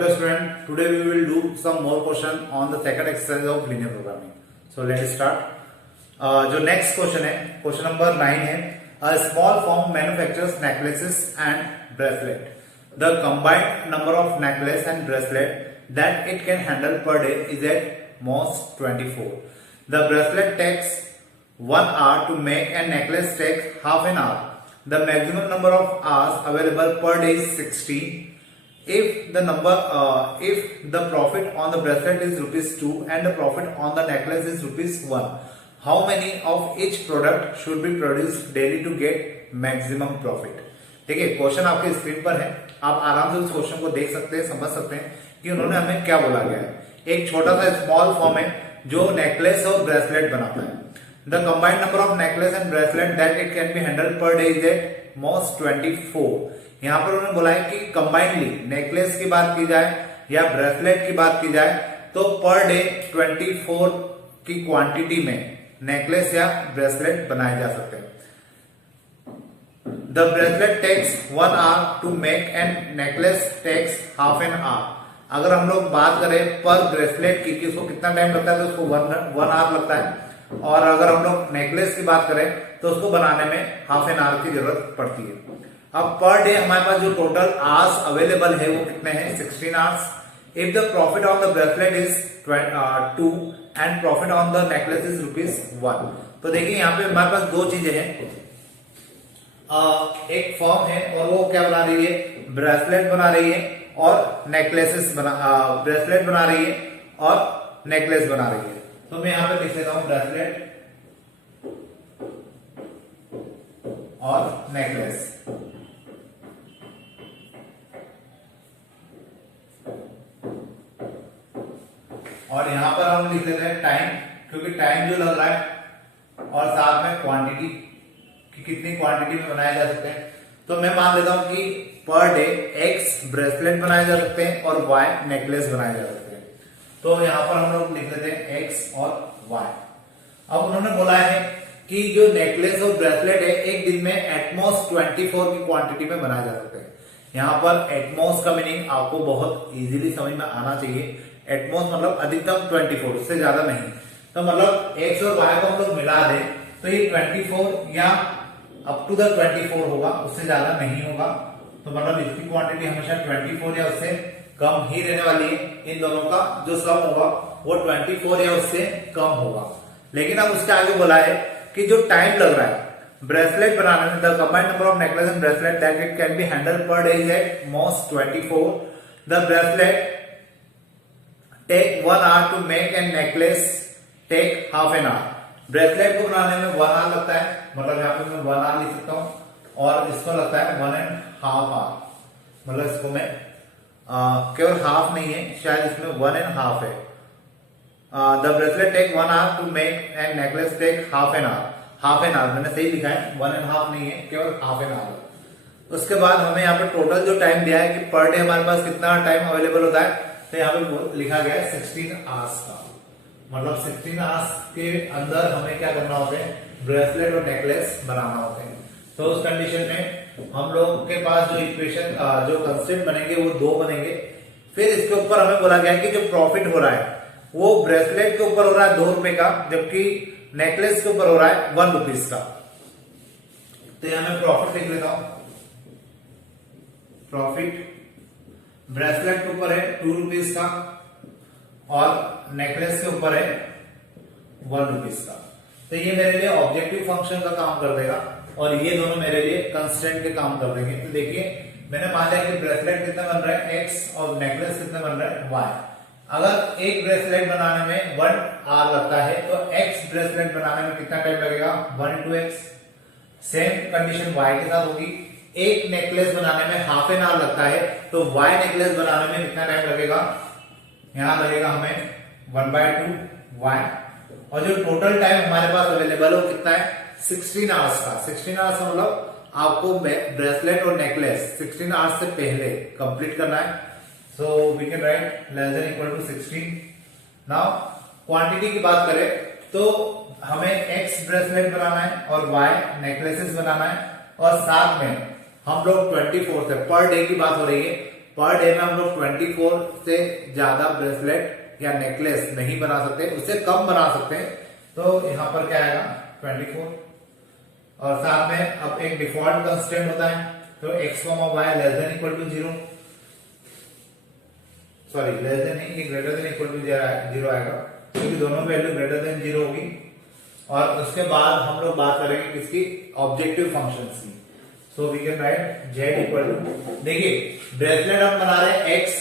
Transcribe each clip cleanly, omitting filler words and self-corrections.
Hello student, today we will do some more question on the second exercise of linear programming. So let's start. जो next question है, question number 9 है. A small firm manufactures necklaces and bracelet. The combined number of necklace and bracelet that it can handle per day is at most 24. The bracelet takes 1 hour to make and necklace takes half an hour. The maximum number of hours available per day is 60. If the profit on the bracelet is ₹2 and the profit on the necklace is ₹1, how many of each product should be produced daily to get maximum profit? ठीक है, question आपके screen पर है, आप आराम से उस question को देख सकते हैं, समझ सकते हैं कि उन्होंने हमें क्या बोला गया है. एक छोटा सा स्मॉल फॉर्म है जो नेकलेस और ब्रेसलेट बनाता है. The combined number of necklace and bracelet that it can be handle per day is at most 24. यहां पर उन्होंने बोला है कि कंबाइंडली नेकलेस की बात की जाए या ब्रेसलेट की बात की जाए तो पर डे 24 की क्वांटिटी में नेकलेस या ब्रेसलेट बनाए जा सकते हैं. The bracelet takes 1 hour to make and necklace takes half an hour. अगर हम लोग बात करें पर ब्रेसलेट की कि उसको कितना टाइम लगता है तो उसको 1 आवर लगता है, और अगर हम लोग नेकलेस की बात करें तो उसको बनाने में हाफ एन आवर की जरूरत पड़ती है. अब पर डे हमारे पास जो टोटल आवर्स अवेलेबल है वो कितने हैं? 16 hours. If the profit on the bracelet is 2 and profit on the necklace is ₹1. तो देखिए यहाँ पे हमारे पास दो चीजें हैं. एक फर्म है और वो क्या बना रही है? ब्रेसलेट बना रही है और नेकलेसेस ब्रेसलेट बना रही है और नेकलेस बना रही है. तो मैं यहाँ पे लिख लेता हूं ब्रेसलेट और नेकलेस. और यहां पर हम लिख लेते हैं टाइम, क्योंकि टाइम जो लग रहा है और साथ में क्वांटिटी कि कितनी क्वांटिटी में बनाए जा सकते हैं. तो मैं मान लेता हूं कि पर डे x ब्रेसलेट बनाए जा सकते हैं और y नेकलेस बनाए जा सकते हैं. तो यहां पर हम लोग लिख लेते हैं x और y. अब उन्होंने बोला है कि जो नेकलेस और ब्रेसलेट है एक दिन में एटमोस्ट 24 की क्वांटिटी में बनाए जा सकते हैं. यहां पर एटमोस्ट का मीनिंग आपको बहुत इजीली समझ में आना चाहिए. एटमोस्ट मतलब अधिकतम 24, उससे ज्यादा नहीं. तो मतलब x और y को हम लोग मिला दें तो ये 24 या अप टू द 24 होगा, उससे ज्यादा नहीं होगा. तो मतलब इसकी क्वांटिटी हमेशा 24 या उससे कम ही रहने वाली है. इन दोनों का जो सम होगा वो 24 या उससे कम होगा. लेकिन अब उसके आगे बोला है कि जो टाइम लग रहा है ब्रेसलेट बनाने में, the combined number of necklace and bracelet that it can be handle per day is at most 24. The bracelet take 1 hour to make and necklace take half an hour. Bracelet को बनाने में 1 our लगता है, मतलब यहाँ पे मैं 1 our लिख सकता हूं, और इसको लगता है 1.5 आवर. मतलब इसको मैं केवल हाफ नहीं है, शायद इसमें 1.5 है. The bracelet take 1 hour to make and necklace take half an hour. Half an hour मैंने सही लिखा है, 1.5 नहीं है, केवल हाफ एन आवर. उसके बाद हमें यहाँ पे टोटल जो टाइम दिया है कि पर डे हमारे पास कितना टाइम अवेलेबल होता है, तो यहाँ पे लिखा गया है 16 आवर्स का. मतलब 16 आवर्स के अंदर हमें क्या करना होता है? ब्रेसलेट और नेकलेस बनाना होते हैं. तो उस कंडीशन में हम लोग के पास जो इक्वेशन जो कंस्टेंट बनेंगे वो 2 बनेंगे. फिर इसके ऊपर हमें बोला गया कि जो प्रॉफिट हो रहा है वो ब्रेसलेट के ऊपर हो रहा है ₹2 का, जबकि नेकलेस के ऊपर हो रहा है ₹1 का. तो यहां मैं प्रॉफिट लिख लेता हूं. प्रॉफिट ब्रेसलेट के ऊपर है ₹2 का और नेकलेस के ऊपर है ₹1 का. तो ये मेरे लिए ऑब्जेक्टिव फंक्शन का काम कर देगा और ये दोनों मेरे लिए कंस्टेंट के काम कर देंगे. तो देखिए मैंने मान लिया कि ब्रेसलेट कितना बन रहा है x और नेकलेस कितना बन रहा है y. अगर एक ब्रेसलेट बनाने में 1 आवर लगता है तो x ब्रेसलेट बनाने में कितना टाइम लगेगा? 1 into x. Same condition y के साथ होगी. एक नेकलेस बनाने में हाफ एन आवर लगता है तो y नेकलेस बनाने में कितना टाइम लगेगा? यहां लगेगा हमें 1/2 y. और जो टोटल टाइम हमारे पास अवेलेबल हो कितना है? 16 आवर्स का. 16 आवर्स मतलब आपको ब्रेसलेट और नेकलेस 16 आवर्स से पहले कंप्लीट करना है. So we can write less than equal to 16. Now quantity की बात करें तो हमें x ब्रेसलेट बनाना है और y नेकलेसेस बनाना है, और साथ में हम लोग 24 से पर डे की बात हो रही है पर डे में हम लोग 24 से ज्यादा ब्रेसलेट या नेकलेस नहीं बना सकते, उससे कम बना सकते हैं। तो यहाँ पर क्या आएगा 24, और साथ में अब एक डिफॉल्ट कंस्टेंट होता है, तो x, y less than equal to 0, sorry less than नहीं, ग्रेटर देन इक्वल टू 0 आएगा, क्योंकि दोनों वैल्यू ग्रेटर देन 0 होगी। और उसके बाद हम लोग बात करेंगे किसकी, ऑब्जेक्टिव फंक्शंस की। So we can write z equal to, देखिए ब्रेसलेट हम बना रहे हैं x,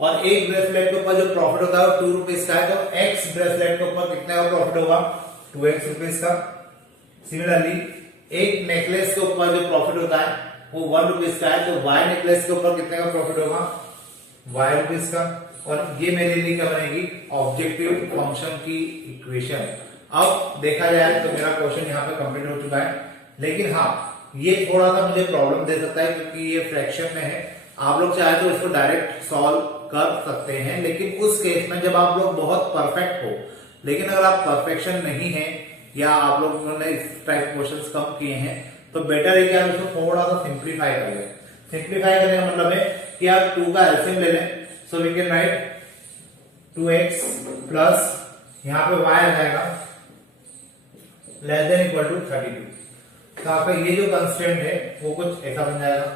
और एक ब्रेसलेट के ऊपर जो प्रॉफिट होता है वो 2 रुपीज का है, तो x ब्रेसलेट के ऊपर कितने का प्रॉफिट होगा, 2x रुपीज का। सिमिलरली एक नेकलेस के ऊपर जो प्रॉफिट होता है वो 1 रुपीज का है, तो y नेकलेस के ऊपर कितने का प्रॉफिट होगा, y रुपीज का। और ये मेरे लिए क्या बनेगी, ऑब्जेक्टिव फंक्शन की इक्वेशन। अब देखा जाए तो मेरा क्वेश्चन यहाँ पे कंप्लीट हो चुका है, लेकिन हाँ ये थोड़ा सा मुझे प्रॉब्लम दे सकता है, क्योंकि ये फ्रैक्शन में है। आप लोग चाहे तो इसको डायरेक्ट सॉल्व कर सकते हैं, लेकिन उस केस में जब आप लोग बहुत परफेक्ट हो, लेकिन अगर आप परफेक्शन नहीं है या आप लोगों ने इस टाइप क्वेश्चंस कम किए हैं, तो बेटर है कि आप इसको थोड़ा सा सिंप्लीफाई कर लें। सिंप्लीफाई करने का मतलब है कि आप 2 का एलसीएम ले लें, so we can write 2x plus यहाँ पे y आ जाएगा लेस देन इक्वल टू 32। तो आपका ये जो कंस्टेंट है वो कुछ ऐसा बन जाएगा।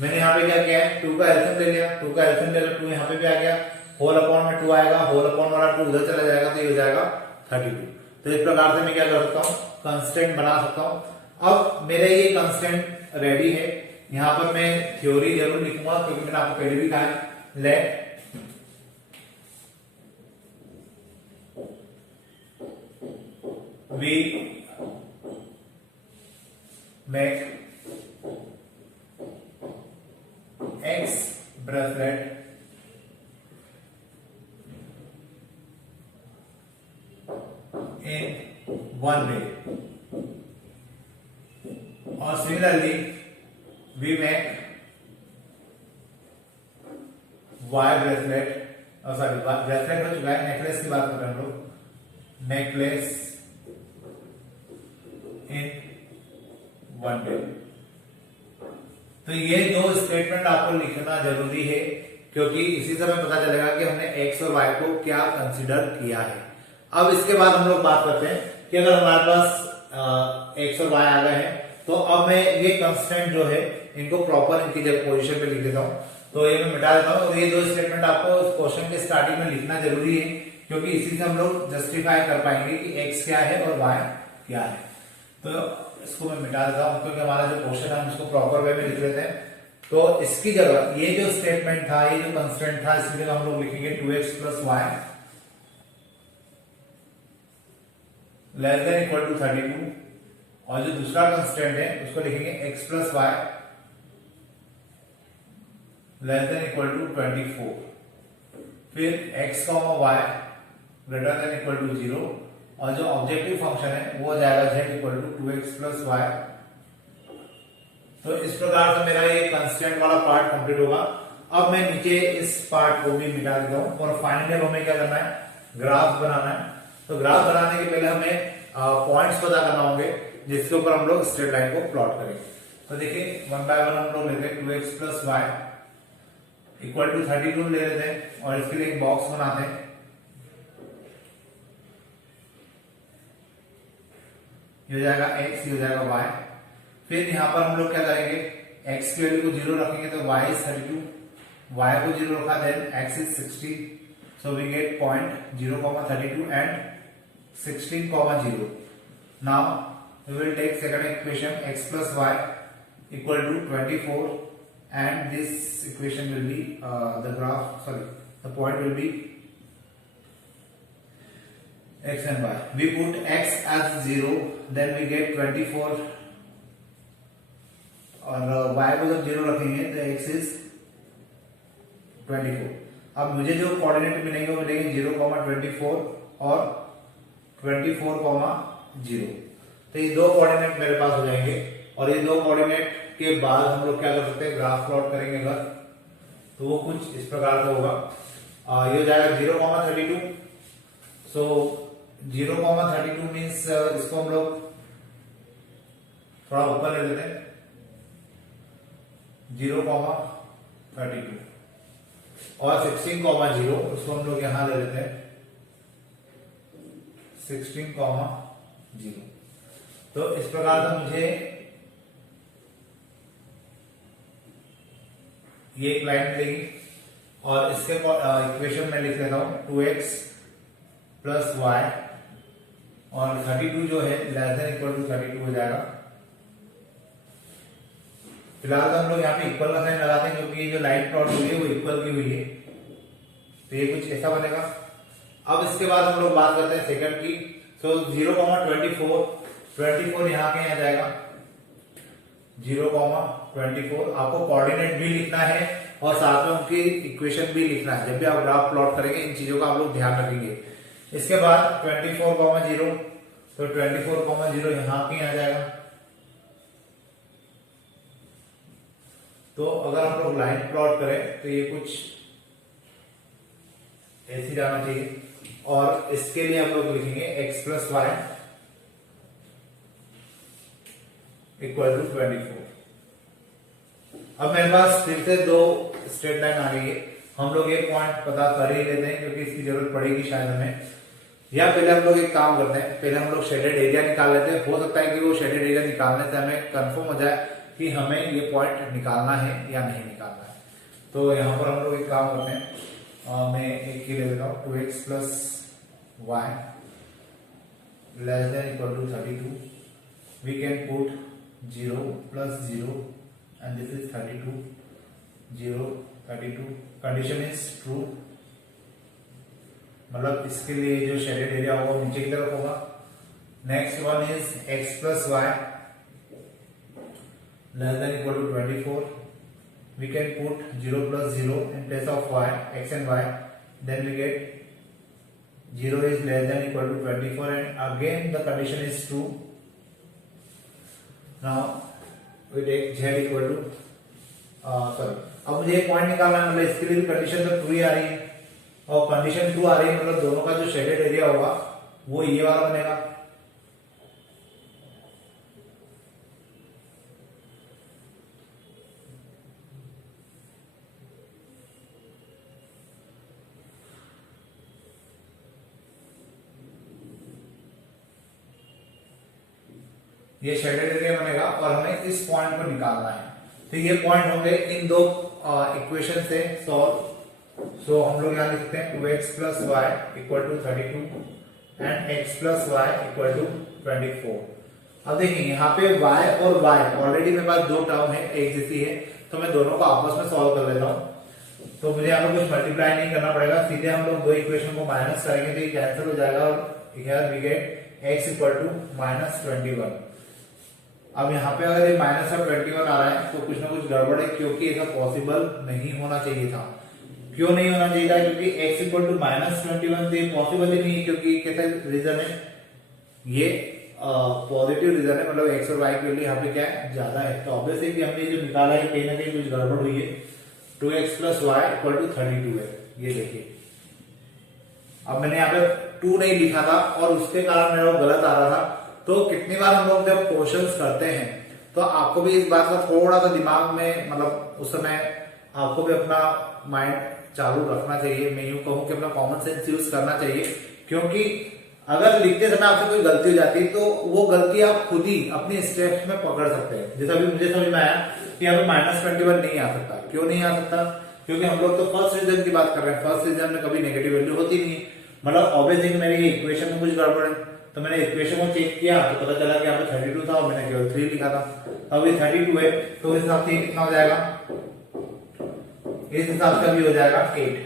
मैंने यहाँ पे क्या किया है, 2 का एलसीएम ले लिया, 2 का एलसीएम ले लिया, 2 यहाँ पे भी आ गया, होल अपॉन में 2 आएगा, होल अपॉन वाला 2 उधर चला जाएगा, तो ये हो जाएगा 32। तो इस प्रकार से मैं क्या कर सकता हूँ, कंस्टेंट बना सकता हूँ। अब मेरे ये कंस्टेंट रेडी है। यहाँ पर मैं थ्योरी जरूर लिखूंगा, क्योंकि मैंने आपको पहले भी कहा है, late we make x bracelet in one day, or similarly we make y bracelet, sorry bracelet हो चुका है, नेकलेस की बात कर रहे हैं हम लोग, नेकलेस इन वन डे। तो ये 2 स्टेटमेंट आपको लिखना जरूरी है, क्योंकि इसी से हमें पता चलेगा कि हमने x और y को क्या कंसीडर किया है। अब इसके बाद हम लोग बात करते हैं कि अगर हमारे पास x और y आ गए हैं, तो अब मैं ये कंस्टेंट जो है इनको प्रॉपर इनकी जगह पोजीशन पे लिख देता हूं। तो ये मैं मिटा देता हूं, और ये 2 स्टेटमेंट आपको क्वेश्चन के स्टार्टिंग में लिखना जरूरी है, क्योंकि इसी से हम लोग जस्टिफाई कर पाएंगे कि x क्या है और y क्या है। तो इसको मैं मिटा देता हूं, क्योंकि हमारा जो क्वेश्चन है हम इसको प्रॉपर वे में लिख लेते हैं। तो इसकी जगह ये जो स्टेटमेंट था, ये जो कंस्टेंट था, इसकी जगह हम लोग लिखेंगे 2x plus y less than equal to 32, और जो दूसरा कंस्टेंट है उसको लिखेंगे x plus y less than equal to 24। फिर x y greater than equal to 0, और जो ऑब्जेक्टिव फंक्शन है वो हो जाएगा z equal to 2x plus y। तो इस प्रकार से मेरा ये कंस्टेंट वाला पार्ट कंप्लीट होगा। अब मैं नीचे इस पार्ट को भी मिटा देता हूं, और फाइनली हमें क्या करना है, ग्राफ बनाना है। तो ग्राफ बनाने के पहले हमें पॉइंट्स पता करना होंगे, जिसके ऊपर हम लोग स्ट्रेट लाइन को प्लॉट करेंगे। तो देखिए 1 बाय 1 हम लोग लेते हैं, 2x plus y equal to 32 ले लेते हैं, और इसके लिए एक बॉक्स बनाते हैं। ये हो जाएगा x, ये हो जाएगा y। फिर यहाँ पर हम लोग क्या करेंगे, x की वैल्यू को 0 रखेंगे, तो y is 32, y को 0 रखा, then x is 60, so we get point 0,32 and 16,0. Now we will take second equation, x plus y equal to 24, and this equation will be the point will be x and y. We put x as 0, then we get 24, और y को जब 0 रखेंगे तो x is 24। अब मुझे जो coordinate मिलेंगे वो मिलेंगे 0,24 और 24,0। तो ये 2 कोऑर्डिनेट मेरे पास हो जाएंगे, और ये 2 कोऑर्डिनेट के बाद हम लोग क्या कर सकते हैं, ग्राफ प्लॉट करेंगे अगर, तो वो कुछ इस प्रकार का होगा। ये हो जाएगा 0,32। सो 0,32 मीन्स इसको हम लोग थोड़ा ऊपर ले लेते हैं, 0,32। और 16,0 उसको हम लोग यहां ले लेते हैं 16,0। तो इस प्रकार से मुझे ये एक लाइन मिलेगी और इसके इक्वेशन में लिख लेता हूं 2x प्लस वाई और 32 जो है लेस देन इक्वल टू 32 हो जाएगा। फिलहाल तो हम लोग यहाँ पे इक्वल का साइन लगाते हैं क्योंकि ये जो लाइन प्लॉट हुई है वो इक्वल की हुई है, तो ये कुछ ऐसा बनेगा। अब इसके बाद हम लोग बात करते हैं सेकंड की। सो 0,24 यहाँ के यहाँ जाएगा 0,24। आपको कोऑर्डिनेट भी लिखना है और साथ में उनकी इक्वेशन भी लिखना है। जब भी आप ग्राफ प्लॉट करेंगे इन चीजों का आप लोग ध्यान रखेंगे। इसके बाद 24,0 तो 24,0 यहाँ के यहाँ जाएगा। तो अगर हम लोग लाइन प्लॉट करें तो ये कुछ ऐसी जाना चाहिए और इसके लिए हम लोग लिखेंगे x plus y equal to 24। अब मेरे पास फिर से दो स्ट्रेट लाइन आ गई है। हम लोग एक पॉइंट पता कर ही लेते हैं क्योंकि इसकी जरूरत पड़ेगी शायद हमें। या पहले हम लोग एक काम करते हैं, पहले हम लोग शेडेड एरिया निकाल लेते हैं। हो सकता है कि वो शेडेड एरिया निकालने से हमें कंफर्म हो जाए कि हमें ये पॉइंट निकालना है या नहीं निकालना है। तो यहाँ पर हम लोग एक काम करते हैं, मैं एक ही ले लेता हूँ 2x plus y less than equal to 32। We can put 0 plus 0 and this is 32 0 32। Condition is true, मतलब इसके लिए जो शेडेड एरिया होगा वो नीचे की तरफ होगा। Next one is x plus y less than equal to 24. We can put 0 plus 0 in place of y, x and y. Then we get 0 is less than equal to 24 and again the condition is true. Now we take z equal to sorry, अब मुझे एक point निकालना है, मतलब इसके लिए condition तो true ही आ रही है और कंडीशन ट्रू आ रही है मतलब दोनों का जो शेडेड एरिया होगा वो ये वाला बनेगा। ये शेडेड एरिया बनेगा और हमें इस पॉइंट को निकालना है। तो ये पॉइंट होंगे इन दो इक्वेशन से सॉल्व। सो हम लोग यहाँ लिखते हैं 2x plus y equal to 32 and x plus y equal to 24। अब देखिए यहाँ पे y और y ऑलरेडी मेरे पास दो टर्म है एक जैसी है, तो मैं दोनों को आपस में सॉल्व कर लेता हूँ। तो मुझे यहाँ पे कुछ मल्टीप्लाई नहीं करना पड़ेगा, सीधे हम लोग दो इक्वेशन को माइनस करेंगे तो ये कैंसिल हो जाएगा और here we get x equal to -21। अब यहाँ पे अगर ये माइनस और 21 आ रहा है तो कुछ ना कुछ गड़बड़ है क्योंकि ऐसा पॉसिबल नहीं होना चाहिए था। क्यों नहीं होना चाहिए था? क्योंकि x इक्वल टू -21 तो ये पॉसिबल ही नहीं है क्योंकि कैसा रीजन है, ये पॉजिटिव रीजन है, मतलब x और y के लिए यहाँ पे क्या है ज्यादा है। तो ऑब्वियसली कि हमने जो निकाला है कहीं ना कहीं कुछ गड़बड़ हुई है। 2x plus y equal to 32 है, ये देखिए। अब मैंने यहाँ पे 2 नहीं लिखा था और उसके कारण मेरा गलत आ रहा था। तो कितनी बार हम लोग जब क्वेश्चंस करते हैं तो आपको भी इस बात का थोड़ा सा दिमाग में, मतलब उस समय आपको भी अपना माइंड चालू रखना चाहिए। मैं यूं कहूं कि अपना कॉमन सेंस यूज करना चाहिए, क्योंकि अगर लिखते समय आपसे कोई गलती हो जाती तो वो गलती आप खुद ही अपने स्टेप्स में पकड़ सकते हैं। जैसा भी मुझे समझ में आया कि यहाँ पे -21 नहीं आ सकता। क्यों नहीं आ सकता? क्योंकि हम लोग तो फर्स्ट रीजन की बात कर रहे हैं। फर्स्ट रीजन में कभी नेगेटिव वैल्यू होती नहीं, मतलब ऑब्वियसली मेरी इक्वेशन में कुछ गड़बड़ है। तो मैंने इक्वेशन को चेक किया तो पता चला कि यहाँ पे 32 था और मैंने केवल 3 लिखा था। अब ये 32 है तो इस हिसाब से कितना हो जाएगा, इस हिसाब से भी हो जाएगा 8।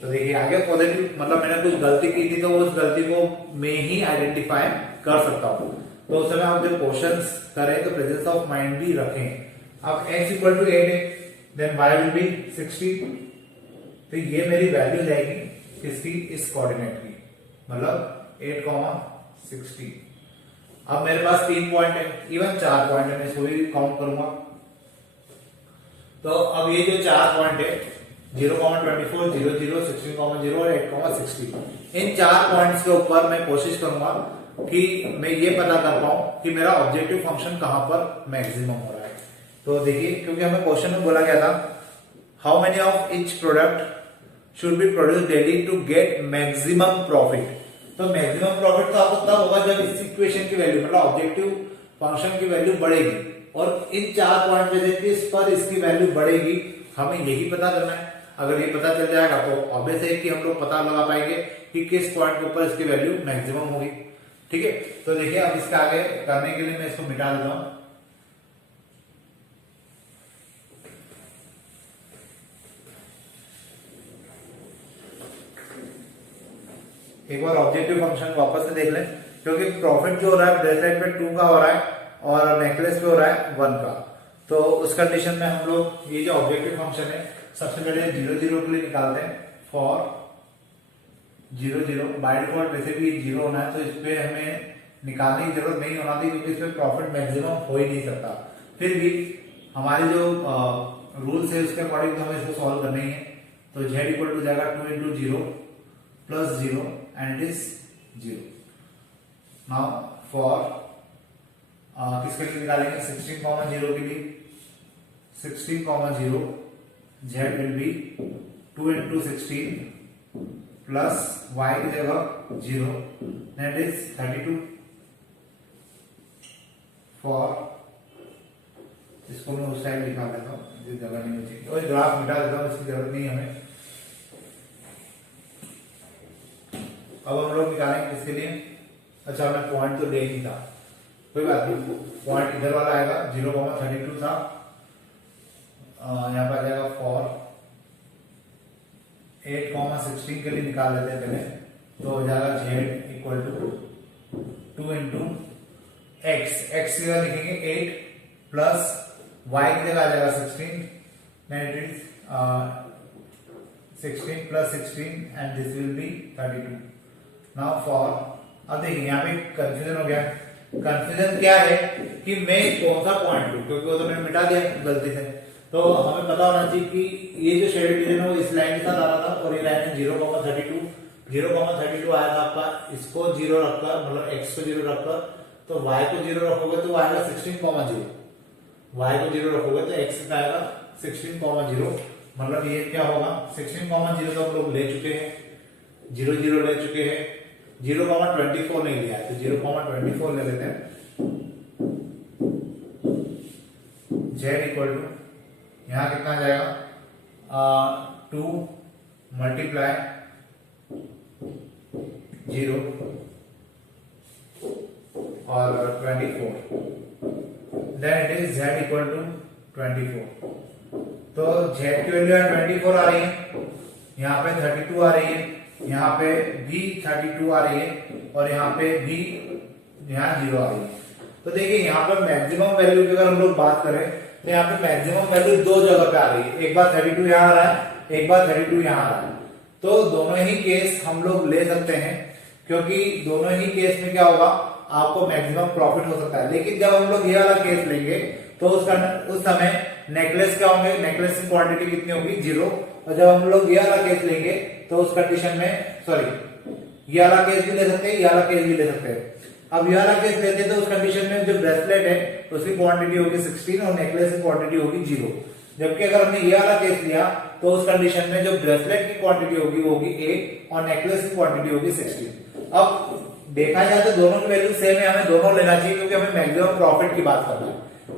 तो देखिए आगे पॉजिटिव, मतलब मैंने कुछ गलती की थी तो उस गलती को मैं ही आइडेंटिफाई कर सकता हूँ। तो उस समय आप जब क्वेश्चंस करें तो प्रेजेंस ऑफ माइंड भी रखें। अब x इक्वल टू 8 है, देन y विल बी 60। तो ये मेरी वैल्यू जाएगी किसकी, इस कोऑर्डिनेट की, मतलब 8,60। अब मेरे पास 3 पॉइंट है, इवन 4 पॉइंट है, मैं इसको भी काउंट करूंगा। तो अब ये जो 4 पॉइंट है 0,24, 0,0, 16,0 और 8,60, इन 4 पॉइंट्स के ऊपर मैं कोशिश करूंगा कि मैं ये पता कर पाऊं कि मेरा ऑब्जेक्टिव फंक्शन कहां पर मैक्सिमम हो रहा है। तो देखिए, क्योंकि हमें क्वेश्चन में बोला गया था how many of each product should be produce daily to get maximum profit. तो मैक्सिमम प्रॉफिट तो आपको तब होगा जब इस इक्वेशन की वैल्यू मतलब ऑब्जेक्टिव फंक्शन की वैल्यू बढ़ेगी, और इन 4 पॉइंट में से किस पर इसकी वैल्यू बढ़ेगी हमें यही पता करना है। अगर ये पता चल जाएगा तो ऑब्वियस है कि हम लोग पता लगा पाएंगे कि किस पॉइंट के ऊपर इसकी वैल्यू मैक्सिमम होगी। ठीक है, तो देखिए अब इसका आगे करने के लिए मैं इसको मिटा देता हूं। एक बार ऑब्जेक्टिव फंक्शन वापस से देख लें, क्योंकि प्रॉफिट जो हो रहा है ब्रेसलेट पे 2 का हो रहा है और नेकलेस पे हो रहा है 1 का। तो उस कंडीशन में हम लोग ये जो ऑब्जेक्टिव फंक्शन है सबसे पहले 0 के लिए निकालते हैं। फॉर 0 बाय डिफॉल्ट वैसे भी 0 होना है, तो इस पे हमें निकालने की जरूरत नहीं होना थी क्योंकि इसमें प्रॉफिट मैक्सिमम हो ही नहीं सकता। फिर भी हमारी जो रूल्स है उसके अकॉर्डिंग हमें इसको सॉल्व करना ही है। तो z इक्वल टू जाएगा 2 into 0 plus 0 and it is 0। Now for किसके लिए निकालेंगे 16,0 के लिए 16,0 z will be 2 into 16 plus y की जगह 0 that is 32। फॉर इसको मैं उस साइड लिखा देता हूँ, इस जगह नहीं बचेगी, और ग्राफ मिटा देता हूँ, इसकी जरूरत नहीं हमें। अब हम लोग निकालेंगे किसके लिए, अच्छा हमें पॉइंट तो ले नहीं था, कोई बात नहीं, पॉइंट इधर वाला आएगा 0,32 था, यहाँ पर आ जाएगा फॉर 8,16 के लिए निकाल लेते हैं पहले। तो हो जाएगा z equal to 2 into x की जगह लिखेंगे 8 प्लस y की जगह आ जाएगा 16 and it is 16 plus 16 and this will be 32। Now for, अब देखिए यहाँ पे कंफ्यूजन हो गया। कंफ्यूजन क्या है कि मैं कौन सा पॉइंट लूं, क्योंकि वो तो मैंने मिटा दिया गलती से। तो हमें पता होना चाहिए कि ये जो शेडेड रीजन है वो इस लाइन के साथ आ रहा था, और ये लाइन है 0,32 आया था आपका। इसको 0 रखकर मतलब x को 0 रखकर, तो y को 0 रखोगे तो आएगा 16,0। y को 0 रखोगे तो x का आएगा 16,0। मतलब ये क्या होगा 16,0 तो हम लोग ले चुके हैं, 0 ले चुके हैं, 0,24 नहीं लिया है, तो 0,24 ले लेते हैं। z इक्वल टू यहां कितना जाएगा 2 मल्टीप्लाई 0 और 24, then it is z equal to 24। तो z की वैल्यू 24 आ रही है, यहाँ पे 32 आ रही है, यहाँ पे भी 32 आ रही है, और यहाँ पे भी यहाँ 0 आ रही है। तो देखिए यहाँ पर मैक्सिमम वैल्यू की अगर हम लोग बात करें तो यहाँ पे मैक्सिमम वैल्यू 2 जगह पे आ रही है, एक बार 32 यहाँ आ रहा है, एक बार 32 यहाँ आ रहा है। तो दोनों ही केस हम लोग ले सकते हैं, क्योंकि दोनों ही केस में क्या होगा आपको मैक्सिमम प्रॉफिट हो सकता है। लेकिन जब हम लोग ये वाला केस लेंगे तो उस समय नेकलेस क्या होंगे, नेकलेस की क्वांटिटी कितनी होगी 0, और जब हम लोग ये वाला केस लेंगे तो उस कंडीशन में ये वाला केस भी ले सकते हैं, ये वाला केस भी ले सकते हैं। अब ये वाला केस लेते हैं तो उस कंडीशन में जो ब्रेसलेट है उसकी क्वांटिटी होगी 16 और नेकलेस की क्वांटिटी होगी 0। जबकि अगर हमने ये वाला केस लिया तो उस कंडीशन में जो ब्रेसलेट की क्वांटिटी होगी वो होगी 8 और नेकलेस की क्वांटिटी होगी 16। अब देखा जाए तो दोनों की वैल्यू सेम है, हमें दोनों लेना चाहिए क्योंकि हमें मैक्सिमम प्रॉफिट की बात करना है।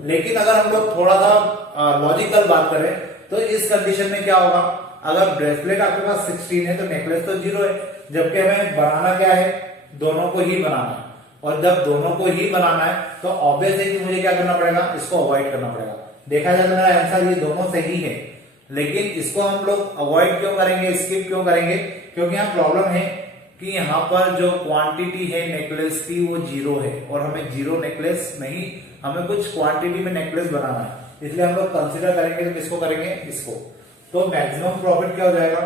लेकिन अगर हम लोग थोड़ा सा लॉजिकल बात करें तो इस कंडीशन में क्या होगा, अगर ब्रेसलेट आपके पास 16 है तो नेकलेस तो 0 है, जबकि हमें बनाना क्या है, दोनों को ही बनाना है। और जब दोनों को ही बनाना है तो ऑब्वियस है कि मुझे क्या करना पड़ेगा, इसको अवॉइड करना पड़ेगा। देखा जाए तो मेरा आंसर ये दोनों सही है, लेकिन इसको हम लोग अवॉइड क्यों करेंगे, स्किप क्यों करेंगे, क्योंकि यहाँ प्रॉब्लम है कि यहाँ पर जो क्वांटिटी है नेकलेस की वो 0 है, और हमें 0 नेकलेस नहीं, हमें कुछ क्वांटिटी में नेकलेस बनाना है। इसलिए हम लोग कंसिडर करेंगे तो किसको करेंगे, इसको। तो मैक्सिमम प्रॉफिट क्या हो जाएगा,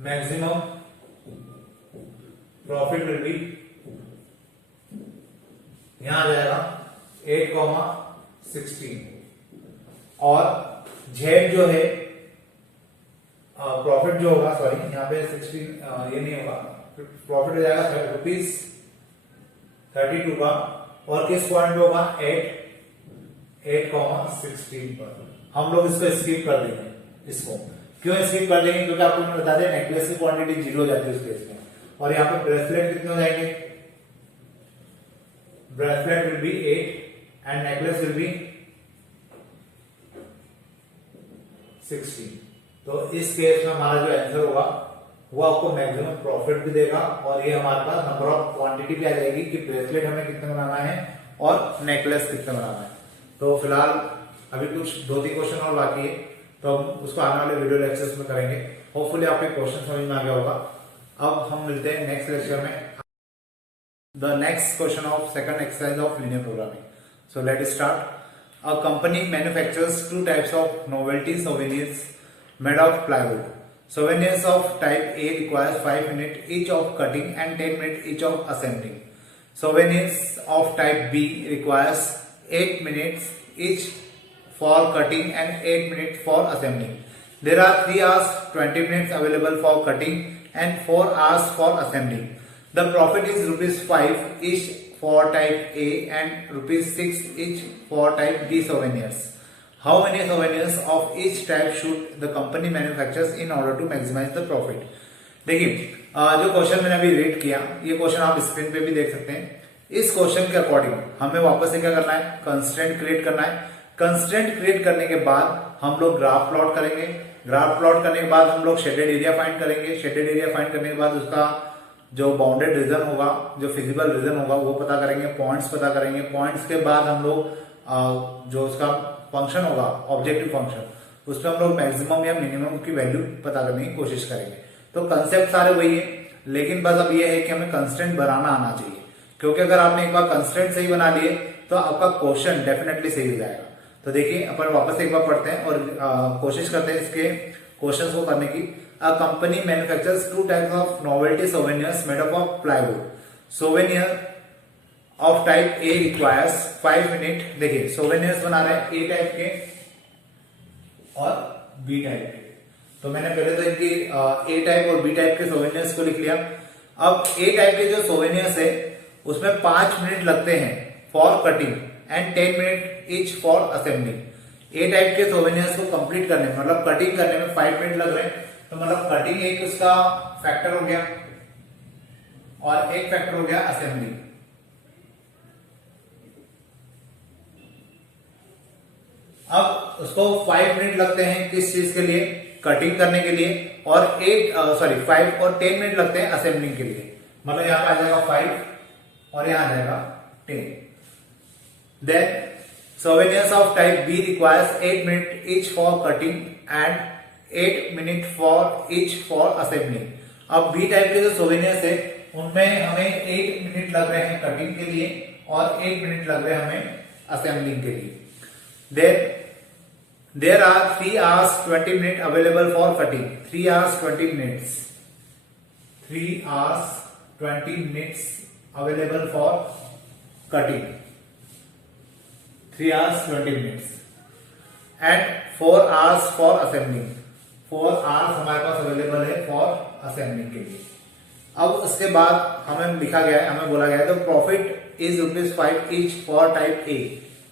मैक्सिमम प्रॉफिट विल बी, यहां आ जाएगा 8,16, और जेड जो है प्रॉफिट जो होगा, सॉरी यहाँ पे 16 ये नहीं होगा, प्रॉफिट हो जाएगा ₹32 का, और किस पॉइंट पे होगा 8,16 पर। हम लोग इसको स्किप कर देंगे। इसको क्यों स्किप कर देंगे? क्योंकि आपको मैंने बता दें नेकलेस की क्वांटिटी 0 हो जाती है उस केस में। और यहाँ पे ब्रेसलेट कितने हो जाएंगे? Bracelet will be 8 and necklace will be 16। तो इस केस में हमारा जो आंसर होगा वो आपको मैक्सिमम प्रॉफिट भी देगा और ये हमारे पास नंबर ऑफ क्वांटिटी भी आ जाएगी कि ब्रेसलेट हमें कितने बनाना है और नेकलेस कितने बनाना है। तो फिलहाल अभी कुछ 2-3 क्वेश्चन और बाकी है, तो हम उसको आने वाले वीडियो लेक्चर्स में करेंगे। होपफुली आपके क्वेश्चन समझ में आ गया होगा। अब हम मिलते हैं नेक्स्ट लेक्चर में। The next question of second exercise of linear programming. So let us start. A company manufactures 2 types of novelty souvenirs made of plywood. Souvenirs of type A requires 5 minutes each of cutting and 10 minutes each of assembling. Souvenirs of type B requires 8 minutes each for cutting and 8 minutes for assembling. There are 3 hours 20 minutes available for cutting and 4 hours for assembling. The profit is ₹5 each for type A and ₹6 each for type B souvenirs. How many souvenirs of each type should the company manufactures in order to maximize the profit? देखिए जो question मैंने अभी read किया, ये question आप screen पे भी देख सकते हैं। इस क्वेश्चन के अकॉर्डिंग हमें वापस से क्या करना है? कंस्ट्रेंट क्रिएट करना है। कंस्ट्रेंट क्रिएट करने के बाद हम लोग ग्राफ प्लॉट करेंगे। ग्राफ प्लॉट करने के बाद हम लोग शेडेड एरिया फाइंड करेंगे। शेडेड एरिया फाइंड करने के बाद उसका जो बाउंडेड रीजन होगा, जो फिजिबल रीजन होगा वो पता करेंगे, पॉइंट्स पता करेंगे। पॉइंट्स के बाद हम लोग जो उसका फंक्शन होगा, ऑब्जेक्टिव फंक्शन, उसमें हम लोग मैक्सिमम या मिनिमम की वैल्यू पता करने की कोशिश करेंगे। तो कंसेप्ट सारे वही है, लेकिन बस अब ये है कि हमें कंस्ट्रेंट बनाना आना चाहिए, क्योंकि अगर आपने एक बार कंस्ट्रेंट सही बना लिए तो आपका क्वेश्चन डेफिनेटली सही हो जाएगा। तो देखिए अपन वापस एक बार पढ़ते हैं और कोशिश करते हैं इसके क्वेश्चन को करने की। A company manufactures 2 types of novelty souvenirs made up of plywood. Souvenir of type A requires 5 minutes. देखिए souvenirs बना रहे हैं A टाइप के और B टाइप के। तो मैंने पहले तो इनकी A टाइप और B टाइप के souvenirs को लिख लिया। अब A टाइप के जो souvenirs है उसमें 5 मिनट लगते हैं for cutting and 10 minute each for assembling. A type के souvenirs को कंप्लीट करने में, मतलब कटिंग करने में 5 मिनट लग रहे हैं। तो मतलब कटिंग एक उसका फैक्टर हो गया और एक फैक्टर हो गया असेंबलिंग। अब उसको 5 मिनट लगते हैं किस चीज के लिए? कटिंग करने के लिए। और 5 और 10 मिनट लगते हैं असेंबलिंग के लिए। मतलब यहां पर आ जाएगा 5 और यहां आ जाएगा 10। Then souvenirs of type B requires 8 minutes each for cutting and 8 minute for each for assembling. अब बी टाइप के जो सोवेनियर्स है उनमें हमें 8 मिनट लग रहे हैं कटिंग के लिए और 8 मिनट लग रहे हैं हमें असेंबलिंग के लिए। There are 3 hours 20 minutes available for cutting. 3 hours 20 minutes 3 hours 20 minutes available for cutting. 3 hours 20 minutes and 4 hours for assembling. 4 hours हमारे पास अवेलेबल है फॉर असेंबलिंग के लिए। अब उसके बाद हमें लिखा गया है, हमें बोला गया है तो profit is ₹5 each for type A.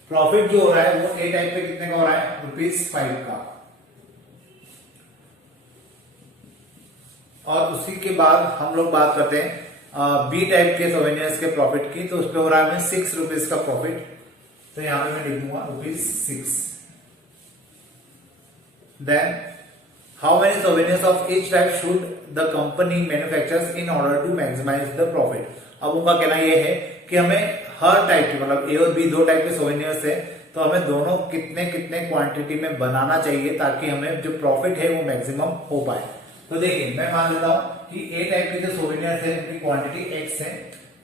Profit जो हो रहा है वो ए टाइप पे कितने का हो रहा है? ₹5 का। और उसी के बाद हम लोग बात करते हैं बी टाइप के सोवेनियर्स के प्रॉफिट की। तो उस पर हो रहा है हमें ₹6 का प्रॉफिट। तो यहां पे मैं लिख दूंगा ₹6। Then how many souvenirs of each type should the company manufactures in order to maximize the profit? अब उनका कहना यह है कि हमें हर टाइप की, मतलब ए और बी 2 टाइप के सोवेनियर्स है, तो हमें दोनों कितने कितने क्वांटिटी में बनाना चाहिए ताकि हमें जो प्रॉफिट है वो मैक्सिमम हो पाए। तो देखिए मैं मान लेता हूं कि ए टाइप के जो सोवेनियर्स है उनकी क्वांटिटी x है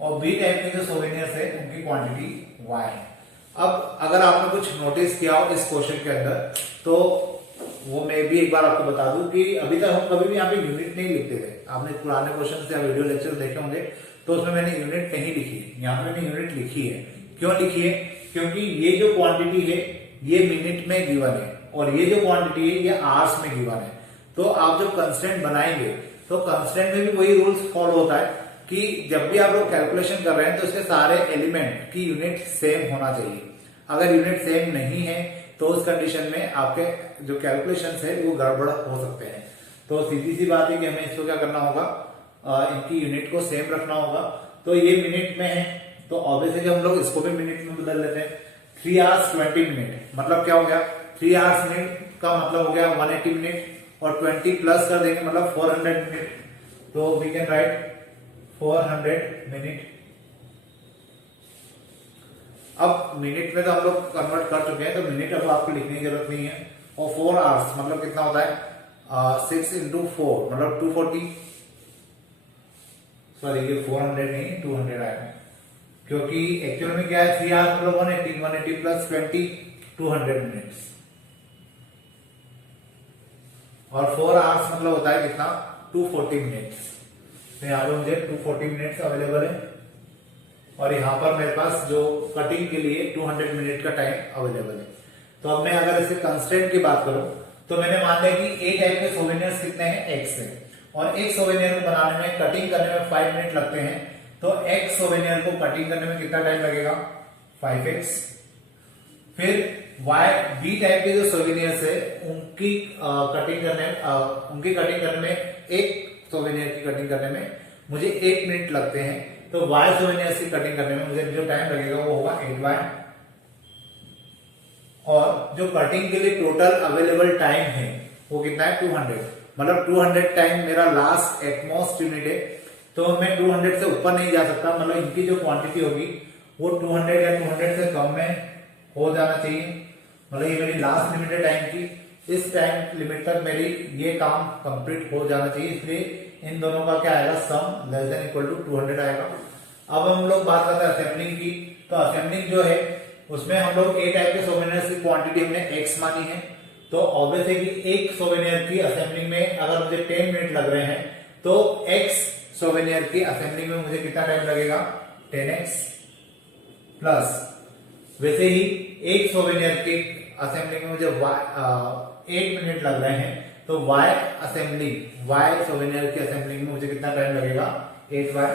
और बी टाइप के जो सोवेनियर्स है उनकी क्वांटिटी y है। अब अगर आपने कुछ नोटिस किया हो इस क्वेश्चन के अंदर तो वो मैं भी एक बार आपको बता दूं कि अभी तक हम कभी भी यहाँ पे यूनिट नहीं लिखते थे। आपने पुराने क्वेश्चन से वीडियो लेक्चर देखे होंगे तो उसमें मैंने यूनिट नहीं लिखी है। यहाँ पे मैंने यूनिट लिखी है। क्यों लिखी है? क्योंकि ये जो क्वांटिटी है ये मिनट में गिवन है और ये जो क्वांटिटी है ये आवर्स में गिवन है। तो आप जब कंस्टेंट बनाएंगे तो कंस्टेंट में भी वही रूल्स फॉलो होता है कि जब भी आप लोग कैलकुलेशन कर रहे हैं तो उसके सारे एलिमेंट की यूनिट सेम होना चाहिए। अगर यूनिट सेम नहीं है तो उस कंडीशन में आपके जो कैलकुलेशंस है वो गड़बड़ हो सकते हैं। तो सीधी सी बात है कि हमें इसको क्या करना होगा, इनकी यूनिट को सेम रखना होगा। तो ये मिनट में है तो ऑब्वियसली हम लोग इसको भी मिनट में बदल लेते हैं। 3 hours 20 मिनट मतलब क्या हो गया, 3 hours मिनट का मतलब हो गया 180 मिनट और 20 प्लस कर देंगे मतलब 400 मिनट। तो वी कैन राइट 400 मिनट। अब मिनट में तो हम लोग कन्वर्ट कर चुके हैं तो मिनट अब आपको लिखने की जरूरत नहीं है। और 4 hours मतलब कितना होता है, 6 into 4 मतलब 240, सॉरी ये 400 नहीं 200 आएगा, क्योंकि एक्चुअल में क्या है 3 hours मतलब 180 प्लस 20 200 मिनट्स। और 4 hours मतलब होता है कितना 240 मिनट्स। तो यहाँ पे मुझे 240 मिनट्स अवेलेबल है और यहाँ पर मेरे पास जो कटिंग के लिए 200 मिनट का टाइम अवेलेबल है। तो अब मैं अगर इसे कंस्ट्रेंट की बात करूं तो मैंने मान लिया कि ए टाइप के सोवेनियर्स कितने हैं, एक्स है, और एक सोवेनियर को बनाने में कटिंग करने में 5 मिनट लगते हैं। तो एक्स सोवेनियर को कटिंग करने में कितना टाइम लगेगा, 5x। फिर वाई बी टाइप के जो सोवेनियर्स है उनकी कटिंग करने में एक सोवेनियर की कटिंग करने में मुझे 1 मिनट लगते हैं। तो वाई सोवेनियर की कटिंग करने में मुझे जो टाइम लगेगा वो होगा 8y। और जो कटिंग के लिए टोटल अवेलेबल टाइम है वो कितना है 200, मतलब 200 टाइम मेरा लास्ट एटमोस्ट यूनिट है। तो मैं 200 से ऊपर नहीं जा सकता, मतलब इनकी जो क्वांटिटी होगी वो 200 या 200 से कम में हो जाना चाहिए। मतलब ये मेरी लास्ट लिमिट है टाइम की, इस टाइम लिमिट तक मेरी ये काम कंप्लीट हो जाना चाहिए। इसलिए इन दोनों का क्या आएगा, sum less than equal to 200 आएगा। अब हम लोग बात करते हैं असेंबलिंग की। तो असेंबलिंग जो है उसमें हम लोग ए टाइप के सोवेनियर्स की क्वांटिटी हमने एक्स मानी है। तो ऑब्वियस है कि एक सोवेनियर की असेंबलिंग में अगर मुझे 10 मिनट लग रहे हैं तो एक्स सोवेनियर की असेंबलिंग में मुझे कितना टाइम लगेगा, 10x प्लस, वैसे ही एक सोवेनियर की असेंबलिंग में मुझे 8 मिनट लग रहे हैं तो वाई सोवेनियर की असेंबलिंग में मुझे कितना टाइम लगेगा, 8y।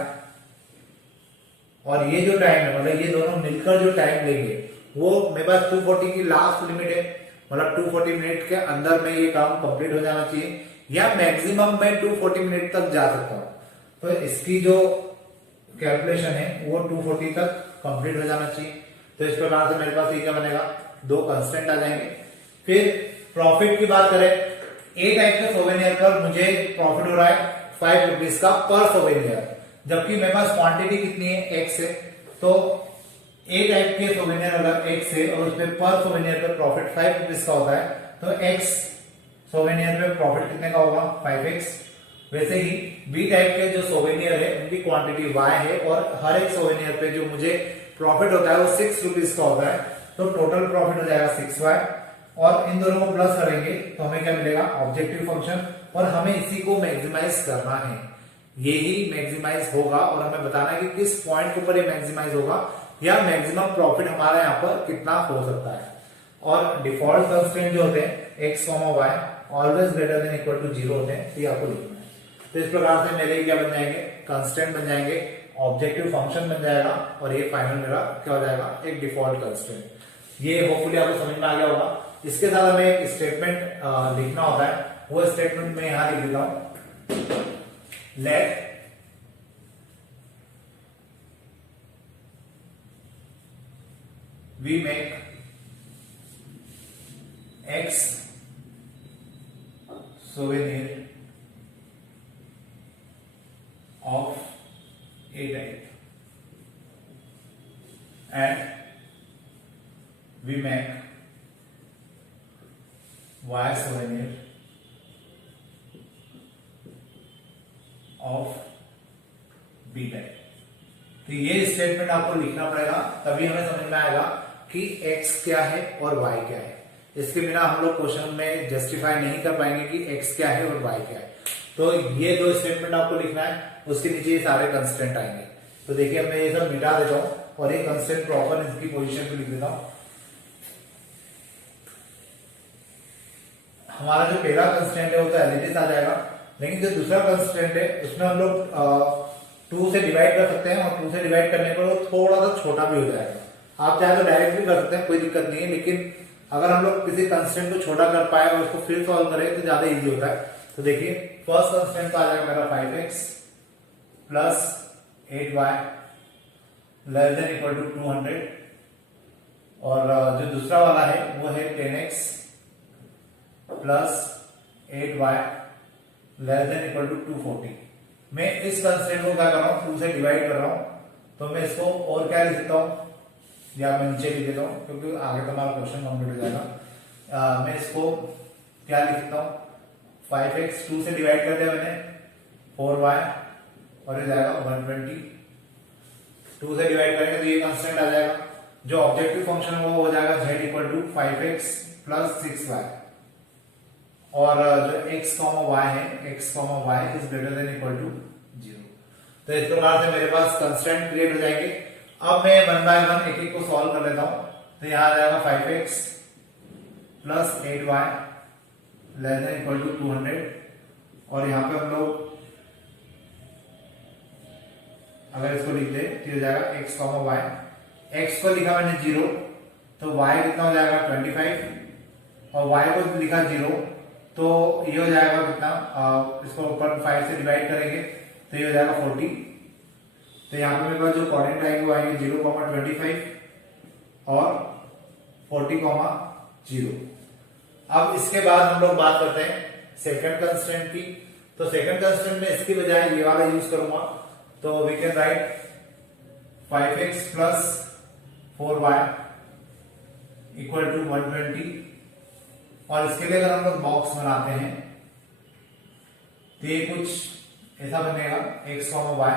और ये जो टाइम है मतलब ये दोनों मिलकर जो टाइम लेंगे वो मेरे पास 240 की लास्ट लिमिट है, मतलब 240 मिनट के अंदर में ये काम कंप्लीट हो जाना चाहिए, या मैक्सिमम मैं 240 मिनट तक जा सकता हूं। तो इसकी जो कैलकुलेशन है वो 240 तक कंप्लीट हो जाना चाहिए। तो इस प्रकार से मेरे पास ये क्या बनेगा, 2 कंस्टेंट आ जाएंगे। फिर प्रॉफिट की बात करें, ए टाइप के सोवेनियर पर मुझे प्रॉफिट हो रहा है 5 रुपीज का पर सोवेनियर, जबकि मेरे पास क्वांटिटी कितनी है, एक्स है। तो ए टाइप के सोवेनियर अगर एक्स है और उसमें पर सोवेनियर पे प्रॉफिट 5 रुपीज का होता है तो एक्स सोवेनियर पे प्रॉफिट कितने का होगा, 5x। वैसे ही बी टाइप के जो सोवेनियर है उनकी क्वांटिटी y है और हर एक सोवेनियर पे जो मुझे प्रॉफिट होता है वो 6 रुपीज का होता है। तो टोटल प्रॉफिट हो जाएगा 6y। और इन दोनों को प्लस करेंगे तो हमें क्या मिलेगा, ऑब्जेक्टिव फंक्शन। और हमें इसी को मैक्सिमाइज करना है, यही मैक्सिमाइज होगा और हमें बताना है कि किस पॉइंट के ऊपर ये मैक्सिमाइज होगा या मैक्सिमम प्रॉफिट हमारा यहाँ पर कितना हो सकता है। और डिफॉल्ट कंस्ट्रेंट जो होते हैं x, y always greater than equal to 0 होते हैं, ये आपको लिखना है। तो इस प्रकार से मेरे क्या बन जाएंगे, कंस्ट्रेंट बन जाएंगे, ऑब्जेक्टिव फंक्शन बन जाएगा और ये फाइनल मेरा क्या हो जाएगा, एक डिफॉल्ट कंस्ट्रेंट। ये होपफुली आपको समझ में आ गया होगा। इसके साथ हमें एक स्टेटमेंट लिखना होता है, वो स्टेटमेंट मैं यहां लिख देता हूं, let we make x souvenir of A type and we make y souvenir of B type। तो ये स्टेटमेंट आपको लिखना पड़ेगा, तभी हमें समझ में आएगा कि x क्या है और y क्या है। इसके बिना हम लोग क्वेश्चन में जस्टिफाई नहीं कर पाएंगे कि x क्या है और y क्या है। तो ये 2 स्टेटमेंट आपको लिखना है, उसके नीचे ये सारे कंस्टेंट आएंगे। तो देखिए मैं ये सब मिटा देता हूं और ये कंस्टेंट प्रॉपर इसकी पोजीशन पे लिख देता हूं। हमारा जो पहला कंस्टेंट है वो तो एज इट इज आ जाएगा, लेकिन जो दूसरा कंस्टेंट है उसमें हम लोग 2 से डिवाइड कर सकते हैं और 2 से डिवाइड करने पर वो थोड़ा सा छोटा भी हो जाएगा। आप चाहे तो डायरेक्ट भी कर सकते हैं, कोई दिक्कत नहीं है, लेकिन अगर हम लोग किसी कंस्टेंट को छोटा कर पाए और उसको फिर सॉल्व करें तो ज्यादा इजी होता है। तो देखिए फर्स्ट कंस्टेंट तो आ जाएगा मेरा 5x plus 8y less than equal to 200, और जो दूसरा वाला है वो है 10x plus 8y less than equal to 240। मैं इस कंस्टेंट को क्या कर रहा हूँ 2 से डिवाइड कर रहा हूँ, तो मैं इसको और क्या लिख सकता हूँ, या मैं नीचे लिख देता हूँ क्योंकि आगे तो हमारा क्वेश्चन कंप्लीट हो जाएगा। मैं इसको क्या लिख सकता हूँ 5x 2 से डिवाइड कर दिया मैंने 4y और ये जाएगा 120। 2 से डिवाइड करेंगे तो ये कांस्टेंट आ जाएगा। जो ऑब्जेक्टिव फंक्शन है वो हो जाएगा z equal to 5x plus 6y, और जो x y है x y is greater than equal to 0। तो इस प्रकार से मेरे पास कांस्टेंट क्रिएट हो जाएंगे। अब मैं 1 बाय 1 एक एक को सॉल्व कर लेता हूं। तो यहां आ जाएगा 5x plus 8y less than equal to 200, और यहां पे हम लोग अगर इसको लिख दे तो हो जाएगा x y, x को लिखा मैंने 0 तो y कितना हो जाएगा 25, और y को लिखा 0 तो ये हो जाएगा कितना, इसको ऊपर 5 से डिवाइड करेंगे तो ये हो जाएगा 40। तो यहाँ पे मेरे पास जो कोऑर्डिनेट आएंगे वो आएंगे 0,25 और 40,0। अब इसके बाद हम लोग बात करते हैं सेकंड कंस्टेंट की। तो सेकंड कंस्टेंट में इसकी बजाय ये वाला यूज करूंगा, तो we can write 5x plus 4y equal to 120, और इसके लिए अगर हम लोग बॉक्स बनाते हैं तो ये कुछ ऐसा बनेगा x y,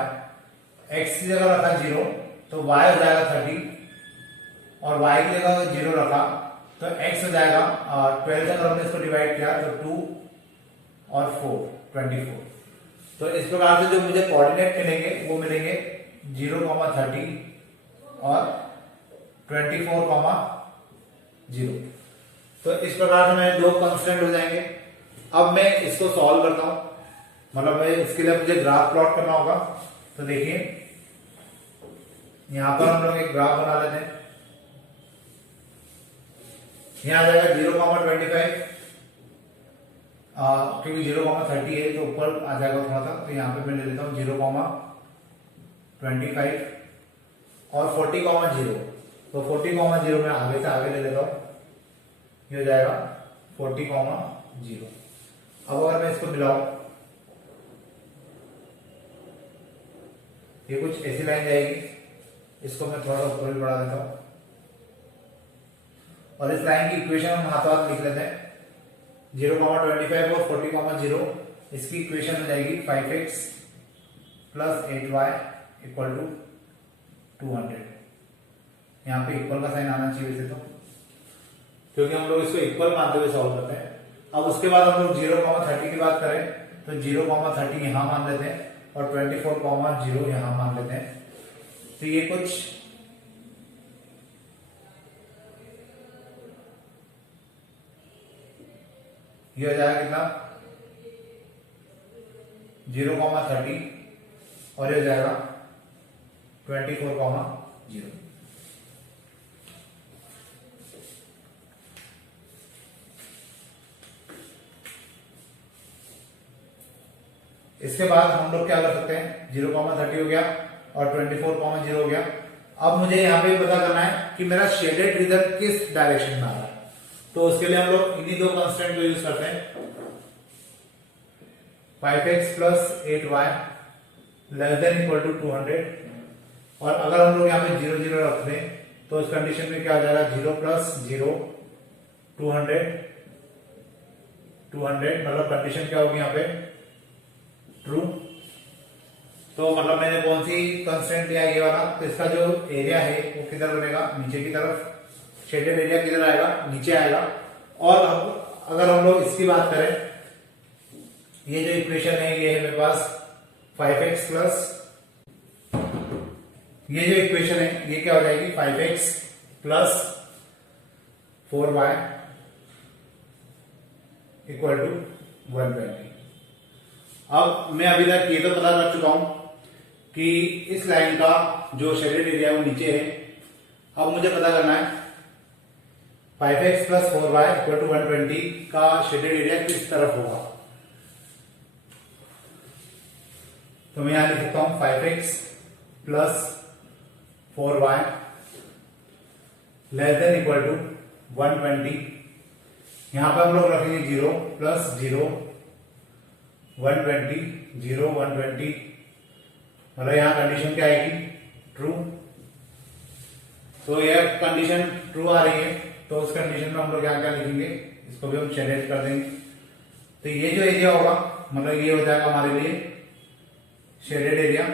x की जगह रखा 0 तो y हो जाएगा 30, और y की जगह 0 रखा तो x हो जाएगा 12 से अगर हमने इसको डिवाइड किया तो 2 और 4 24। तो इस प्रकार से जो मुझे कोऑर्डिनेट मिलेंगे वो मिलेंगे 0,30 और 24,0। तो इस प्रकार से मेरे दो कांस्टेंट हो जाएंगे। अब मैं इसको सॉल्व करता हूं, मतलब इसके लिए मुझे ग्राफ प्लॉट करना होगा। तो देखिए यहां पर हम लोग एक ग्राफ बना लेते हैं। यहां आ जाएगा 0,25, क्योंकि 0,30 है तो ऊपर आ जाएगा थोड़ा सा, तो यहाँ पे मैं ले लेता हूँ 0,25 और 40,0। तो 40,0 मैं आगे से आगे ले लेता हूँ, ये हो जाएगा 40,0। अब अगर मैं इसको मिलाऊं, ये कुछ ऐसी लाइन जाएगी, इसको मैं थोड़ा सा ऊपर भी बढ़ा देता हूं, और इस लाइन की इक्वेशन हम हाथों हाथ लिख लेते हैं। 0,25 और 40,0, इसकी इक्वेशन हो जाएगी 5x plus 8y equal to 200। यहाँ पे इक्वल का साइन आना चाहिए वैसे तो, क्योंकि हम लोग इसको इक्वल मानते हुए सॉल्व करते हैं। अब उसके बाद हम लोग 0,30 की बात करें तो 0,30 यहां मान लेते हैं और 24,0 यहां मान लेते हैं। तो ये कुछ ये हो जाएगा कितना 0,30 और ये हो जाएगा 24,0। इसके बाद हम लोग क्या कर सकते हैं, 0,30 हो गया और 24,0 हो गया। अब मुझे यहाँ पे पता करना है कि मेरा शेडेड रीजन किस डायरेक्शन में आ रहा है। तो उसके लिए हम लोग इन्हीं दो कांस्टेंट को यूज करते हैं, 5x plus 8y less than equal to 200। और अगर हम लोग यहाँ पे 0 0 रख दें तो उस कंडीशन में क्या आ जाएगा 0 प्लस 0 200 मतलब कंडीशन क्या होगी यहाँ पे ट्रू। तो मतलब मैंने कौन सी कंस्टेंट लिया ये वाला, तो इसका जो एरिया है वो किधर बनेगा नीचे की तरफ, शेडेड एरिया किधर आएगा नीचे आएगा। और अब अगर हम लोग इसकी बात करें, ये जो इक्वेशन है ये है मेरे पास 5x प्लस, ये जो इक्वेशन है ये क्या हो जाएगी 5x plus 4y equal to 120। अब मैं अभी तक ये तो पता कर चुका हूं कि इस लाइन का जो शेडेड एरिया है वो नीचे है। अब मुझे पता करना है 5x plus 4y equal to 120 का शेडेड एरिया किस तरफ होगा। तो मैं यहां लिख सकता हूं 5x plus 4y less than equal to 120। यहां पर हम लोग रखेंगे 0 प्लस 0 120 0 120, मतलब यहां कंडीशन क्या आएगी, ट्रू। तो यह कंडीशन ट्रू आ रही है, तो उस कंडीशन में हम लोग क्या क्या लिखेंगे, इसको भी हम शेडेड कर देंगे। तो ये जो एरिया होगा मतलब ये हो जाएगा हमारे लिए शेडेड एरिया।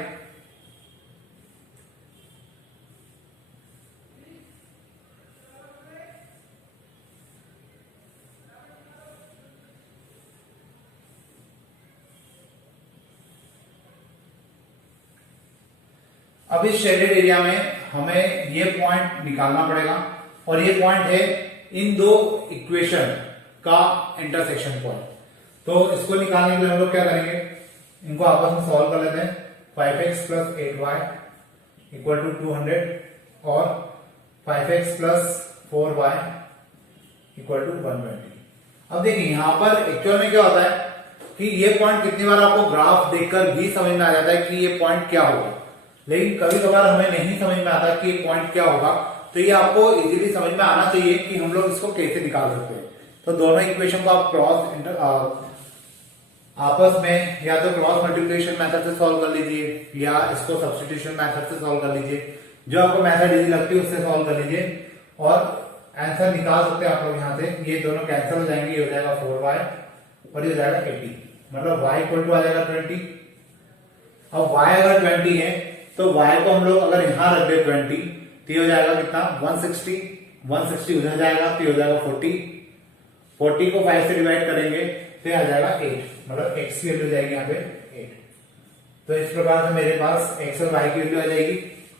अब इस शेडेड एरिया में हमें ये पॉइंट निकालना पड़ेगा और ये पॉइंट है इन दो इक्वेशन का इंटरसेक्शन पॉइंट। तो इसको निकालने के लिए हम लोग क्या करेंगे, इनको आपस में सॉल्व कर लेते हैं। 5x plus 8y equal to 200 और 5x plus 4y equal to 120। अब देखिए यहां पर एक्चुअल में क्या होता है कि ये पॉइंट कितनी बार आपको ग्राफ देखकर भी समझ में आ जाता है कि ये पॉइंट क्या होगा, लेकिन कभी कभार हमें नहीं समझ में आता कि ये पॉइंट क्या होगा। तो ये आपको इजीली समझ में आना चाहिए कि हम लोग इसको कैसे निकाल सकते हैं। तो दोनों इक्वेशन को आप आपस में या तो क्रॉस मल्टीप्लिकेशन मेथड से सॉल्व कर लीजिए या इसको सब्स्टिट्यूशन मेथड से सॉल्व कर लीजिए, जो आपको मेथड इजी लगती है उससे सॉल्व कर लीजिए और आंसर निकाल सकते हैं आप लोग। यहाँ से ये दोनों कैंसिल हो जाएंगे, ये हो जाएगा 4y और ये हो जाएगा 80, मतलब y इक्वल टू आ जाएगा 20। अब y अगर 20 है तो y को हम लोग अगर यहां रख दे 20 तो ये हो जाएगा कितना 160, 160 उधर जाएगा तो ये हो जाएगा 40, 40 को 5 से डिवाइड करेंगे तो ये आ जाएगा 8, मतलब x की वैल्यू जाएगी यहाँ पे 8। तो इस प्रकार से मेरे पास x और y की वैल्यू आ जाएगी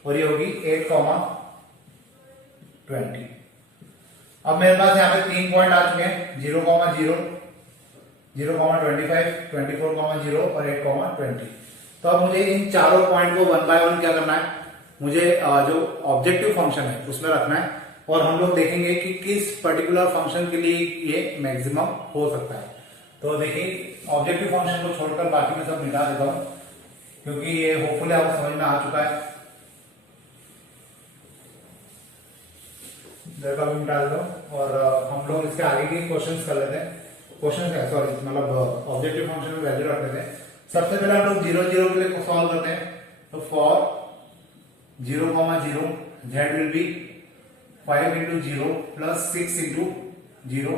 और ये होगी 8, 20। अब मेरे पास यहाँ पे 3 पॉइंट आ चुके हैं, 0, 0, 0, 25, 24, 0 और 8, 20। तो अब मुझे इन चारों पॉइंट को 1 बाय 1 क्या करना है, मुझे जो ऑब्जेक्टिव फंक्शन है उसमें रखना है और हम लोग देखेंगे कि किस पर्टिकुलर फंक्शन के लिए ये मैक्सिमम हो सकता है। तो देखिए ऑब्जेक्टिव फंक्शन को छोड़कर बाकी में सब मिटा देता हूं क्योंकि ये होपफुली आपको समझ में आ चुका है। देखो अभी मिटा देता हूं और हम लोग इसके आगे के क्वेश्चंस कर लेते हैं। क्वेश्चन सॉरी मतलब ऑब्जेक्टिव फंक्शन में वैल्यू रख लेते हैं। सबसे पहले हम लोग 0, 0 के लिए सॉल्व करते हैं। तो for 0, 0 z will be 5 into 0 plus 6 into 0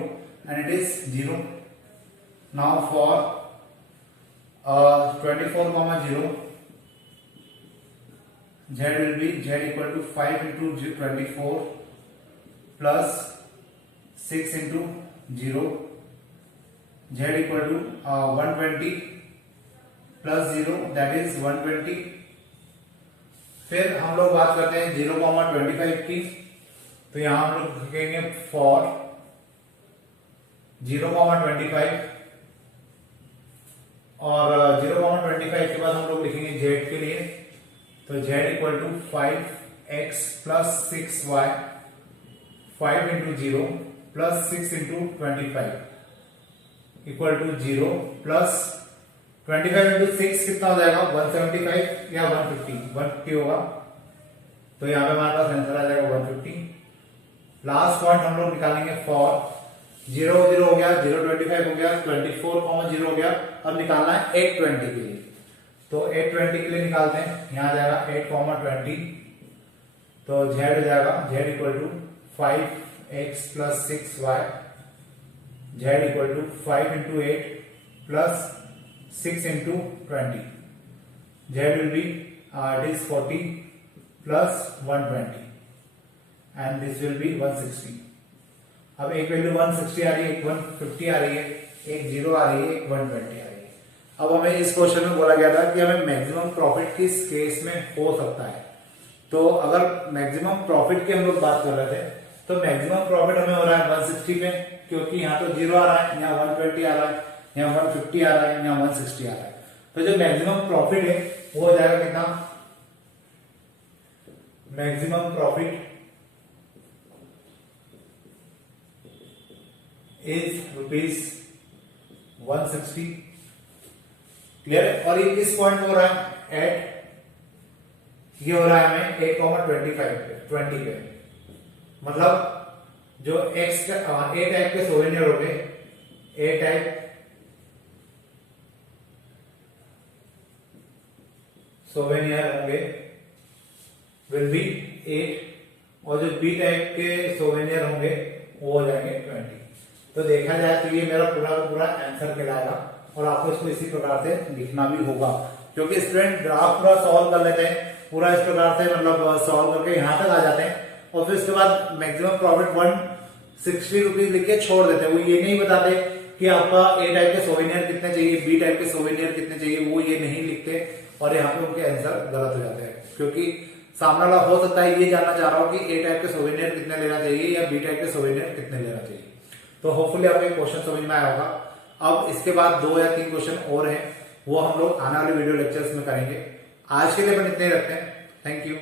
and it is 0. Now for 24, 0 z will be z equal to 5 into 24 plus 6 into 0, z equal to 120 plus 0 that is 120। फिर हम लोग बात करते हैं 0,25 की। तो यहां हम लोग लिखेंगे फॉर 0,25 और 0,25 के बाद हम लोग लिखेंगे z के लिए। तो z equal to 5x plus 6y, 5 into 0 plus 6 into 25 equal to 0 plus 25 into 6 कितना हो जाएगा 175 या 150 होगा। तो यहाँ पे हमारे पास आंसर आ जाएगा 150। लास्ट पॉइंट हम लोग निकालेंगे फॉर 0, 0 हो गया, 0,25 हो गया, 24, 0 हो गया। अब निकालना है 820 के लिए। तो 820 के लिए निकालते हैं, यहाँ आ जाएगा 8, 20। तो z हो जाएगा z equal to 5x plus 6y, z equal to 5 into 8 plus 6 into 20. Z will be it is 40 plus 120 and this will be 160. अब एक वैल्यू 160 आ रही है, एक 150 आ रही है, एक 0 आ रही है, एक 120 आ रही है। अब हमें इस क्वेश्चन में बोला गया था कि हमें मैक्सिमम प्रॉफिट किस केस में हो सकता है। तो अगर मैक्सिमम प्रॉफिट की हम लोग बात कर रहे थे तो मैक्सिमम प्रॉफिट हमें हो रहा है 160 में, क्योंकि यहाँ तो 0 आ रहा है, यहाँ 120 आ रहा है, यहाँ 150 आ रहा है, यहाँ 160 आ रहा है। तो जो मैक्सिमम प्रॉफिट है वो हो जाएगा कितना, मैक्सिमम प्रॉफिट इज ₹160। क्लियर? और ये किस पॉइंट हो रहा है? एट, ये हो रहा है हमें 8,25 पे। मतलब जो एक्स का ए टाइप के सोवेनियर हो गए, ए टाइप सोवेनियर होंगे विल बी 8, और जो बी टाइप के सोवेनियर होंगे वो हो जाएंगे 20। तो देखा जाए तो ये मेरा पूरा का पूरा आंसर कहलाएगा, और आपको इसको इसी प्रकार से लिखना भी होगा, क्योंकि स्टूडेंट ग्राफ पूरा सॉल्व कर लेते हैं, पूरा इस प्रकार से मतलब सॉल्व करके यहां तक आ जाते हैं, और फिर उसके बाद मैक्सिमम प्रॉफिट 160 रुपीज लिख के छोड़ देते हैं। वो ये नहीं बताते कि आपका ए टाइप के सोवेनियर कितने चाहिए, बी टाइप के सोवेनियर कितने चाहिए, वो ये नहीं लिखते, और यहाँ पे उनके आंसर गलत हो जाते हैं, क्योंकि सामने वाला हो सकता है ये जानना चाह रहा हो कि ए टाइप के सोवेनियर कितने लेना चाहिए या बी टाइप के सोवेनियर कितने लेना चाहिए। तो होपफुली आपको क्वेश्चन समझ में आया होगा। अब इसके बाद 2 या 3 क्वेश्चन और हैं, वो हम लोग आने वाले वीडियो लेक्चर्स में करेंगे। आज के लिए अपन इतने ही रखते हैं। Thank you.